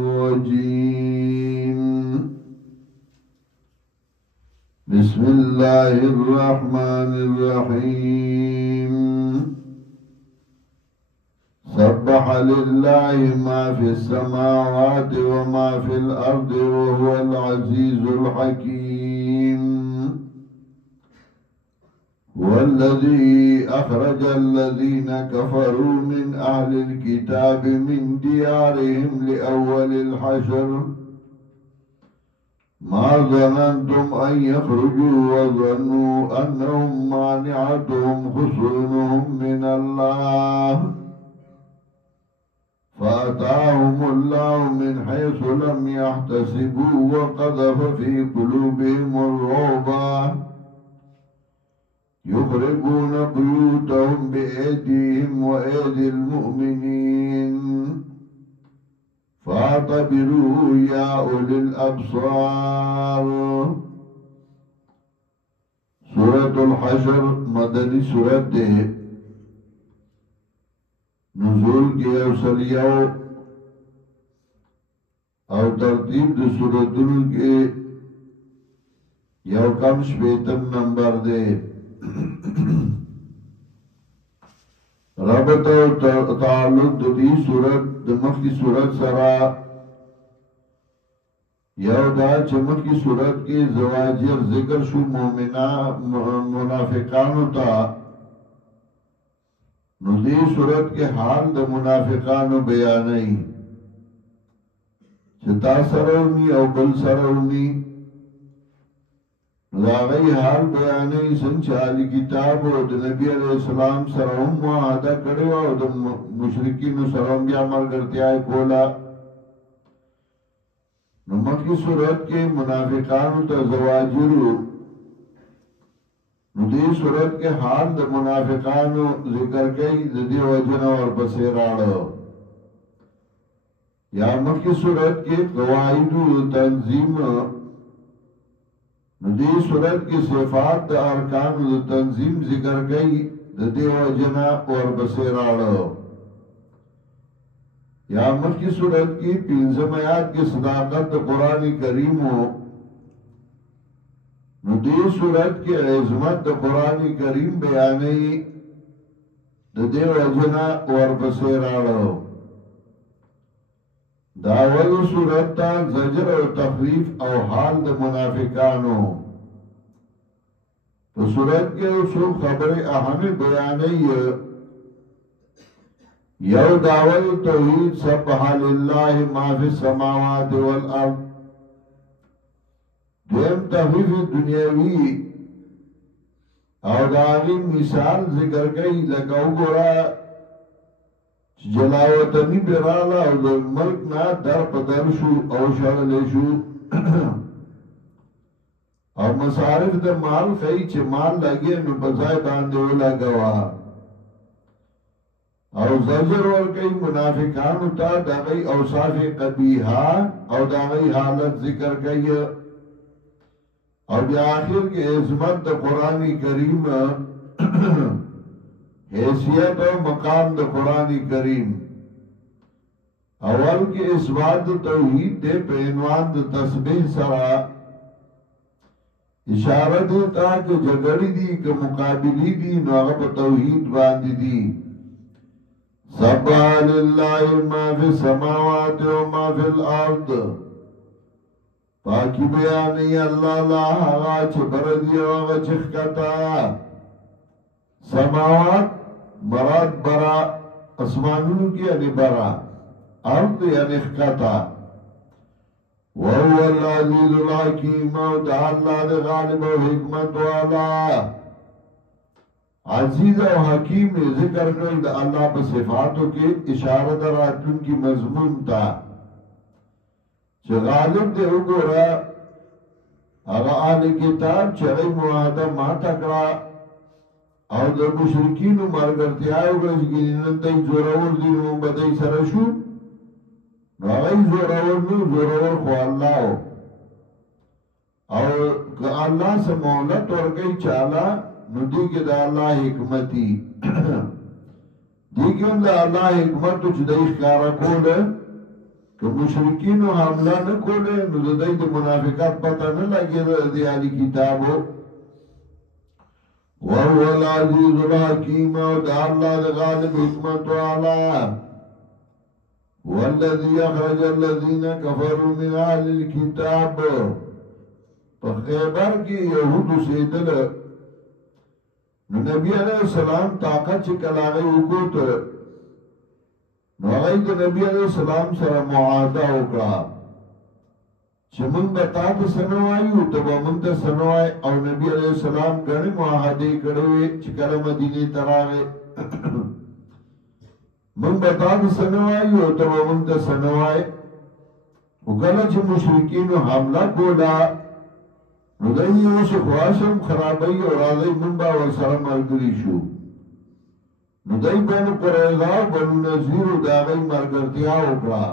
الرجيم. بسم الله الرحمن الرحيم. سبح لله ما في السماوات وما في الأرض وهو العزيز الحكيم. هو الذي أخرج الذين كفروا من أهل الكتاب من ديارهم لأول الحشر ما ظننتم أن يخرجوا وظنوا أنهم مانعتهم حصونهم من الله فأتاهم الله من حيث لم يحتسبوا وقذف في قلوبهم الرعب يخربون بيوتهم بأيديهم وأيدي المؤمنين فاعتبروا يا أولي الأبصار. سورة الحشر مدنی سورت دے، نزول کی اوسلیو او ترتیب دے سورتوں کے یو کم شپیتم نمبر دے. ربط و تعلق دی صورت دمخ کی صورت سرا یو دا چمخ کی صورت کی زواجر ذکر شو منافقانو تا نو دی صورت کے حال دا منافقانو بیانی چتا سرونی او بل سرونی داغی حال بیانی سنچالی کتاب و دا نبی علیہ السلام سرهم معاہدہ کڑوا و دا مشرکین سرهم بیا مرگرتی آئے کولا. نمک کی صورت کے منافقانو تا زواجرو ندی صورت کے حال دا منافقانو ذکر کئی دی وجن اور بسیراڑو. یا مکی صورت کے قواعدو تنظیم ندی صورت کی صفات دا ارکان دا تنظیم ذکر گئی دا دیو جنا اور بسیراڑو. یا مکی صورت کی پینزم آیات کی صداقت دا قرآن کریم ہو ندی صورت کی عظمت دا قرآن کریم بیانی دا دیو جنا اور بسیراڑو. داول صورت تا زجر و تخریف او حال دا منافقانو. تو صورت کے اصول خبر اہم بیانی یو داول توحید سبح للہ ما فی السماوات والارض. دویم تخفیف دنیاوی او داغی مثال ذکر گئی لکاو گورا جلاوطنی برالا او دا ملک نا در پدر شو او شرل شو او مصارف دا مال خی چه مال لگی نو بزای بانده و لگوا او زجر ورکی منافقانو تا دا غی اوصاف قبیحا او دا غی حالت ذکر کئی او بی آخر کے عظمت دا قرآن کریم حیثیت و مقام دا قرآن کریم. اول کے اثبات توحید دے پہ عنوان دا تسبیح سرا اشارہ دیتا کہ جگڑی دی کہ مقابلی دی نوغب توحید باندی دی. سبح للہ ما فی السماوات و ما فی الارض. پاکی بیانی اللہ لا آغا چھ بردی و آغا چخکتا. سماوات مراد برا اسمانوں کی یعنی برا، ارض یعنی خکتا. وَهُوَ الْعَزِيزُ الْحَكِيمُ دا اللہ دے غالب و حکمت والا. عزیز و حکیم ذکر کرل دا اللہ پا صفاتوں کے اشارہ دراتون کی مضمون تا چھ غالب دے اگورا اگا آل کتاب چگئی معاہدہ ماتا کرا او دا مشرکینو مرگرتی آئیو گا چکی ننتای زورور دینو بدای سرشو نو آغای زورور نو زورور خو اللہ ہو او کہ اللہ سے مولت ورگئی چالا نو دی که دا اللہ حکمتی دی که دا اللہ حکمتو چی دا اخکارا کول که مشرکینو حمله نه کوله نو د دوی د منافقت پته نه لګېده د اهل کتابو وهو العزیز الحکیم او د الله د غالب حکمت والا والذي اخرج الذين كفروا من اهل الكتاب په خیبر کې يهودو سیدل نو نبی علیہ السلام طاقت چې کلاغه وکوت نو هغه د نبی علیہ السلام سره معاهده وکړه چې موږ به تاسو سره وایو ته به موږ ته سره وای او نبی علیہ السلام غړي معاهده کړې چې کله مدینه ته راغی موږ به تاسو سره وایو ته به موږ ته سره وای وکړه چې مشرکین حمله کولا نو دای اوس خواشم خرابای او راځي موږ به ورسره ملګری شو نو دای بنو قریظه او بنو نذیر دا غي مرګرتیا وکړه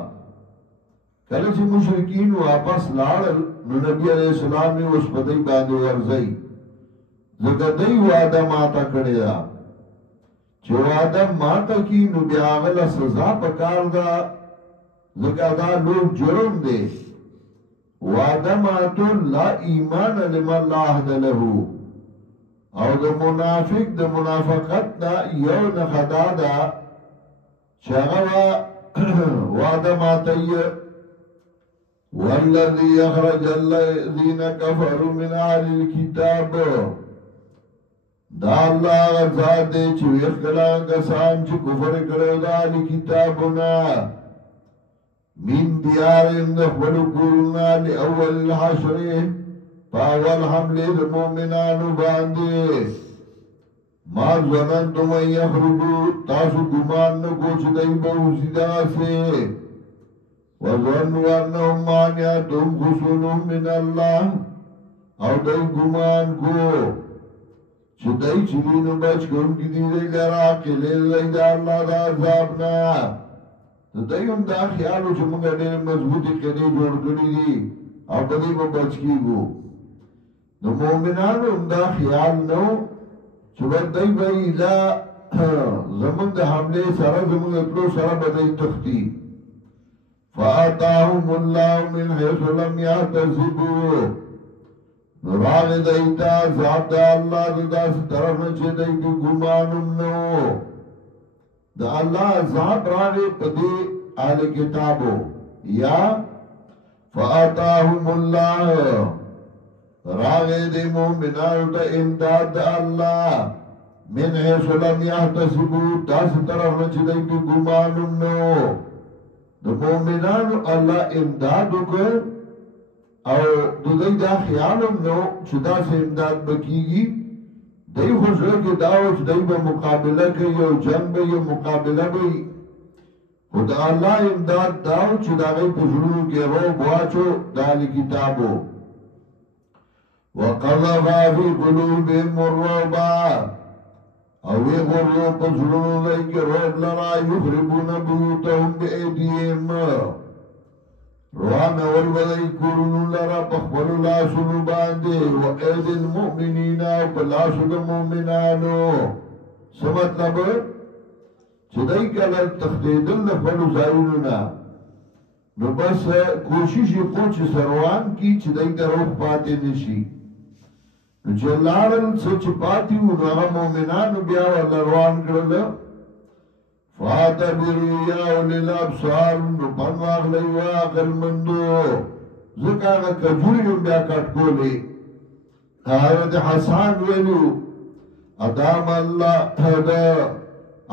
کله چې مشرکین واپس لاړل نو نبی علیہ السلام یې اوس په دای باندې ورځي زګه دای وعده ماته کړی دا چې وعده ماته کی نو بیا غل سزا پکار دا زګه دا لوی جرم دی وعده ماتو لا ایمان لمن لا عهد له او د منافق د منافقت دا یو نه خدا دا چاغه وعده ماتي والذي يخرج الذين كفروا من اهل الكتاب دا الله غزاد چې وکړه کسان چې کفر کړو د اهل کتابونه من دیارهم دخل قرنا لأول الحشر فاول حمل المؤمنان باندې ما ظننتم ان يخرجوا تاسو ګمان نه کو چې دای به وسیدا سي وظنوا انهم مانعتهم خصوم من الله او دای ګمان کو چې دای چې نو بچ کوم کې دی لرا کې لږ د الله د عذاب نه دایوم دا خیالو چې موږ ډېر مضبوطی کړي جوړ کړی دي او په دې په بچ کیږو نو مؤمنانو دا خیال نو چې ودای به اذا زمون د حمله سره زمون ټول سره بدای تختی فاتاهم الله من حيث لم يحتسبوا راغ دایتا ذات الله د داس طرف چې دای ګمانم نو دا الله ذات راغی پدی آل کتابو یا فآتاهم اللہ راغی دی مومنانو تا امداد دا اللہ من حیث لم یحتسبو داس طرف نچی دی کی گمانم نو دا مومنانو اللہ امدادو کر او دی دا خیالم نو چدا سے امداد بکیگی دای خوشو کې داو چې دای به مقابله کوي او جنگ به یو مقابله کوي خدا الله امداد داو چې دا غي پوښتنو کې رو بواچو دال کتابو وقذف في قلوبهم الرعب او وی غرو پوښتنو دای کې روب لرا یخربون بیوتهم بأيديهم روان اول بدای کورونو لرا پخبل لاسونو باندې و اید المؤمنین او پلاسو د مؤمنانو سمطلب چې دای کله تخدیدل د خپل ځایونو نه نو بس کوشش یې کوچ سروان کی چې دای درو پاتې نشي نو چې لاړل څه پاتې و هغه مؤمنانو بیا ول روان کړل فاتبروا یا اولی الابصار نو پنواغ لیو آقل مندو زکاغا کجوریو بیا کٹ کولی حضرت حسان ویلو ادام اللہ دا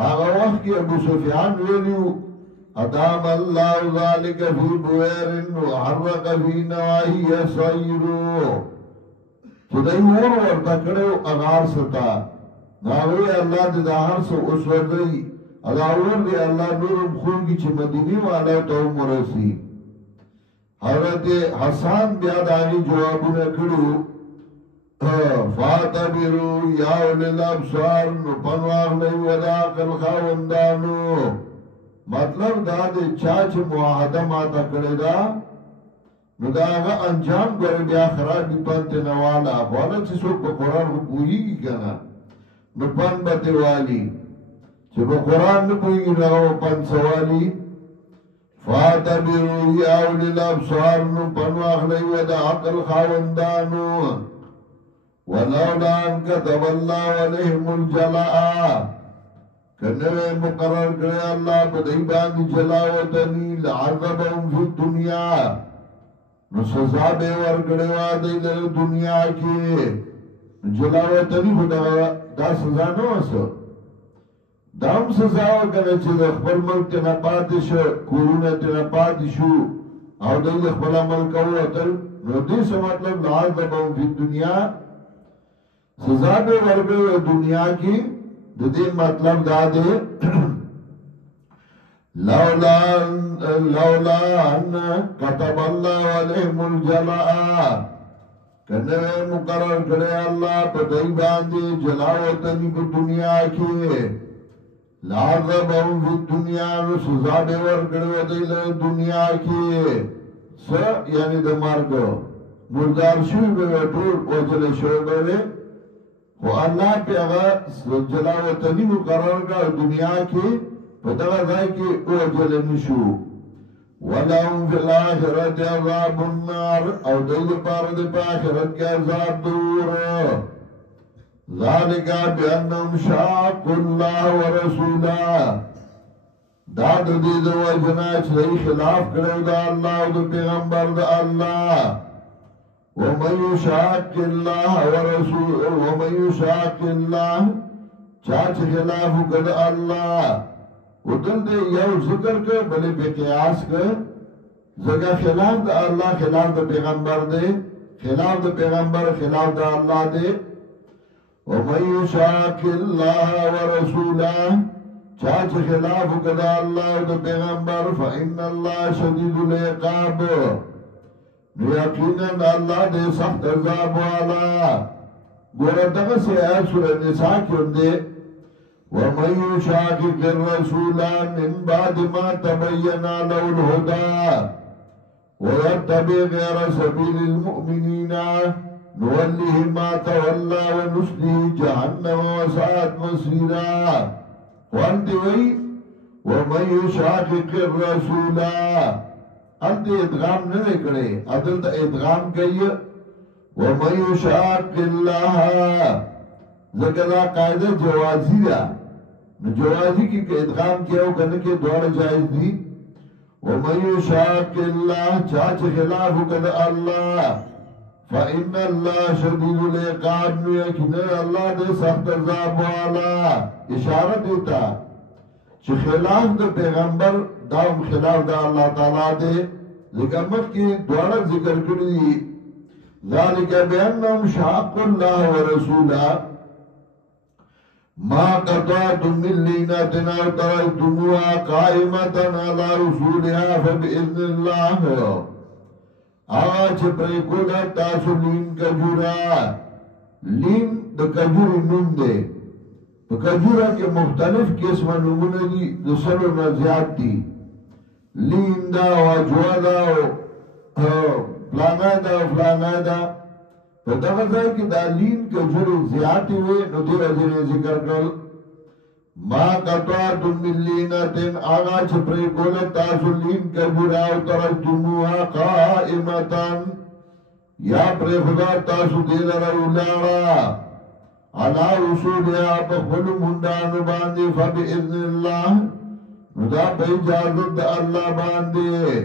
آغا وقت کی ابو سفیان ویلو ادام اللہ ذالک فی بویرن و حرق فی نواہی سیرو چدائی اور ورطکڑے اغار ستا ناوی اللہ دا حرس اس وردئی اداور دی اللہ نورم خون کی چھ مدینی والا تو مرسی حضرت حسان بیاد آگی جوابو نکڑو فاتبرو یا اولی الابصار نو پنواغ نئی وداقل خواندانو مطلب دا دی چاچ معاہدہ ماتا کردے دا نو دا آگا انجام گوری بیا خرابی پنت نوالا خوالا چی سوک با قرآن کو پوئی کی کنا نو پن بتی والی چې په قرآن نه پوهېږي نو هغه پند سوالي فاتبروا یا اولی الابصار نو پنو اخلی و دا عقل خاوندانو ولولا ان كتب الله عليهم الجلاء کنوے مقرر کرے اللہ بدئی باندی جلاوطنی لعذبهم فی الدنیا نو سزا بے ورکڑے وادی در دنیا کی جلاوطنی خدا دا سزا نو اسو دام سزا وکنه چې د خپل ملک تینا پاتی شو کورونه تینا پاتی شو او دی خپل عمل کوو اتل نو دیسو مطلب لعذبهم فی الدنیا سزا بے ورکڑے دنیا کی دې مطلب دا دی لولا ان كتب الله عليهم الجلاء کنه مقرر کړی الله په دای باندې جلاوطنی په دنیا کې لعذبهم فی الدنیا نو سزا به ورکړو دی له دنیا کې س یعنی د مرګ مردار شوی به ټول وجل شوی به خو الله په هغه جلاوطنی مقرر کړ دنیا کې په دغه ځای کې وجل نشو ولهم فی الاخرة عذاب النار او دوی لپاره د آخرت کې عذاب دور ذالک بانهم شاقوا الله ورسوله دا د دې د وجنا چې خلاف کړو د الله او د پیغمبر د الله ومن يشاق الله ورسوله ومن يشاق الله چاچ خلاف کړ الله ودل دې یو ذکر کړ بلې په قیاس کړ زګه خلاف د الله خلاف د پیغمبر دې خلاف د پیغمبر خلاف د الله دې ومن يشاق الله ورسوله چاچ خلاف کړ الله او د پیغمبر فإن الله شدید العقاب یقینا اللہ دے سخت عذاب والا گورا دغه سے آیت سورہ نساء کی اندے وَمَن يُشَاقِقِ الرَّسُولَ مِن بَعْدِ مَا تَبَيَّنَ لَهُ الْهُدَى وَيَتَّبِعْ غَيْرَ سَبِيلِ الْمُؤْمِنِينَ نُوَلِّهِ مَا تَوَلَّى وَنُصْلِهِ جَهَنَّمَ وَسَاءَتْ مَصِيرًا وانت وی وَمَن يُشَاقِقِ الرَّسُولَ اب دے ادغام نہ کرے عدل دا ادغام کئی وَمَن يُشَاقِ اللَّهَ ذکر قاعدہ جوازی دا جوازی کی کہ ادغام کیا ہو کرنے کے دوار جائز دی وَمَن يُشَاقِ اللَّهَ چاچ خلاف کد اللہ فَإِنَّ اللَّهَ شَدِيدُ الْعِقَابِ یقینا اللہ دے سخت عذاب والا اشارہ دیتا چې خلاف د پیغمبر داوم خلاف د الله تعالی دې ذکر مخ کې دواړه ذکر کړی ذالک بانهم شاقوا الله ورسوله ما قطعتم من لينة أو تركتموها قائمة على رسولها فبإذن الله آج پریکولا تاسو لین کجورا لین د کجوری نوم دے تو کجورا کے مختلف قسم نمونه دی دو سلو نزیاد دی لین دا و اجوا دا و فلانا دا و فلانا دا تو دغزا کی دا لین کجوری زیادی ہوئے نو دی وزیر ذکر کر ما قطعتم من لینتن آغا چپری کولت تاسو لین کجورا و ترکتموها قائمتن یا پری خدا تاسو دیل رولارا علا رسولیا بخل مندان باندے فبئذن اللہ ندا پہ اجازت دا اللہ باندے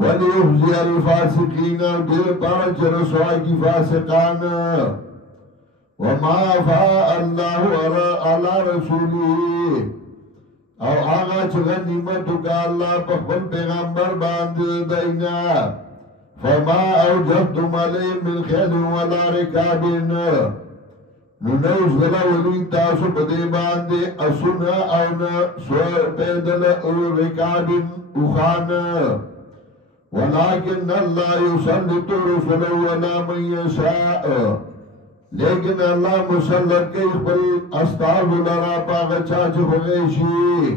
ولیحزی الفاسقین دل پارچ رسوائی کی فاسقان وما فاء اللہ علا رسولی او آغا چگن نعمتو کا اللہ بخل پیغمبر باندے دینا فما اوجبتم علی من خیل ولا رکابن نونوز غلا ولی تاسو پدے باندے اسونا اونا سور پیدل او رکابن اخان ولیکن اللہ یسلط رسولو ولا من یشاء لیکن اللہ مسلط کئی خبل استاذ لرا پاگا چاچ خوغیشی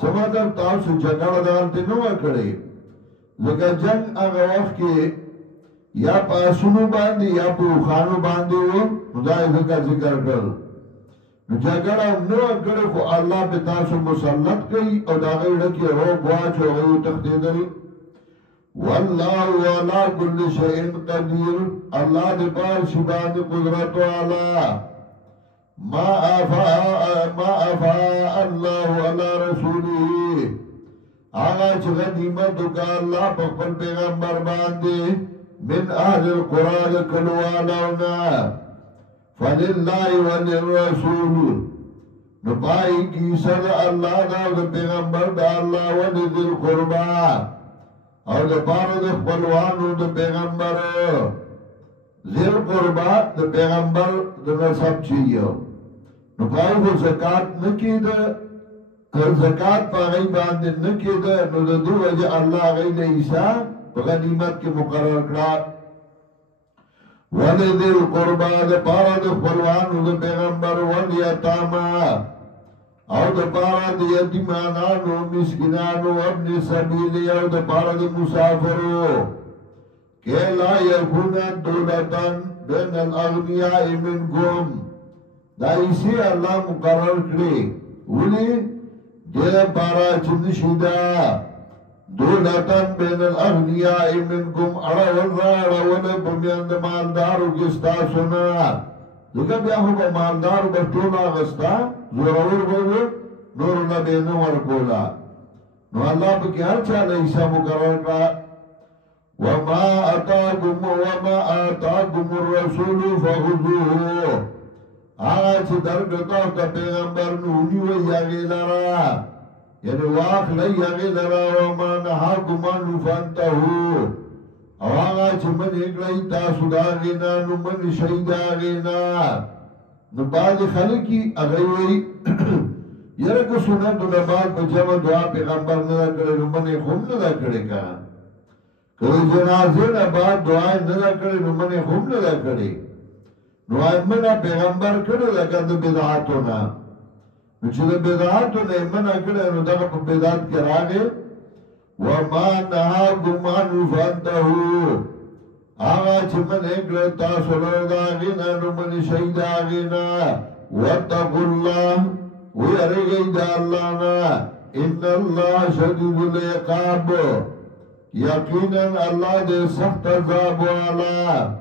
سمادر تاسو جگڑ دانتے نوہ کڑے لگا جنگ آگا وقت کے یا پا اسونو باندی یا پا اخانو باندی ہو خدای ذکر کر جګړه نو کړې خو الله په تاسو مسلط کوي او دا غوړه کې روب واچو او تخدیدل والله على كل شيء قدير الله دې پار شي باندې قدرت والا ما افاء الله على رسوله هغه چې غنیمت وکړ الله په خپل پیغمبر باندې من اهل القران کلوانا فلله وللرسول نو پای کی سر الله دا پیغمبر دا الله ولذل قربا او د پاره د خپلوانو د پیغمبر ذل قربا د پیغمبر د نسب چیو نو پای خو زکات نکیده زکات پاگئی باندې نکیده نو د دو وجه اللہ غی لیسا غنیمت کے مقرر کرا وَلِذِي الْقُرْبَى د پارا د خپلوانو د پیغمبر وَالْيَتَامَى او د پارا د یتیمانانو مسکینانو ابن سبیل او د پارا د مسافرو کہ لا یکون دولتن بین الاغنیاء منکم دا اسی اللہ مقرر کرے ولی دیر پارا چندشیدہ دولتن بین الاغنیاء منکم اڑاول بمیند مالدارو کستا سنا دکا بیاہو با مالدارو بطولا غستا زورور بودو نور نبی نور کولا نو اللہ بکی ہر چاہتا عیسیٰ مقرر کا وما آتاکم الرسول فخذوه آج درگتا تا پیغمبر نونی و یاغی لرا یعنی واق لی یاغی لرا وما نحاکم انو فانتهو او آغا چه من اگلی تاسو داغینا نو من شهید آغینا نو بعد خلقی اغیوی یرک سنت و نباد پا جمع دعا پیغمبر ندا کرے نو من خون ندا کرے کہا کلی جنازے نباد دعای ندا کرے نو من خون ندا کرے نو ایمنا پیغمبر کرے لکن دا بدعاتونا نو چه دا بدعاتونا ایمنا کرے نو دا پا بدعات کراغے وَمَا نَهَاكُمْ عَنْهُ فَانْتَهُوا آغا چه من اکر تاسو لرداغینا نو من شهید آغینا وَاتَّقُوا اللَّهِ وَيَرِغِي دا اللہنا اِنَّ اللَّهَ شَدِيدُ الْعِقَابِ یقینا اللہ دے سخت عذاب والا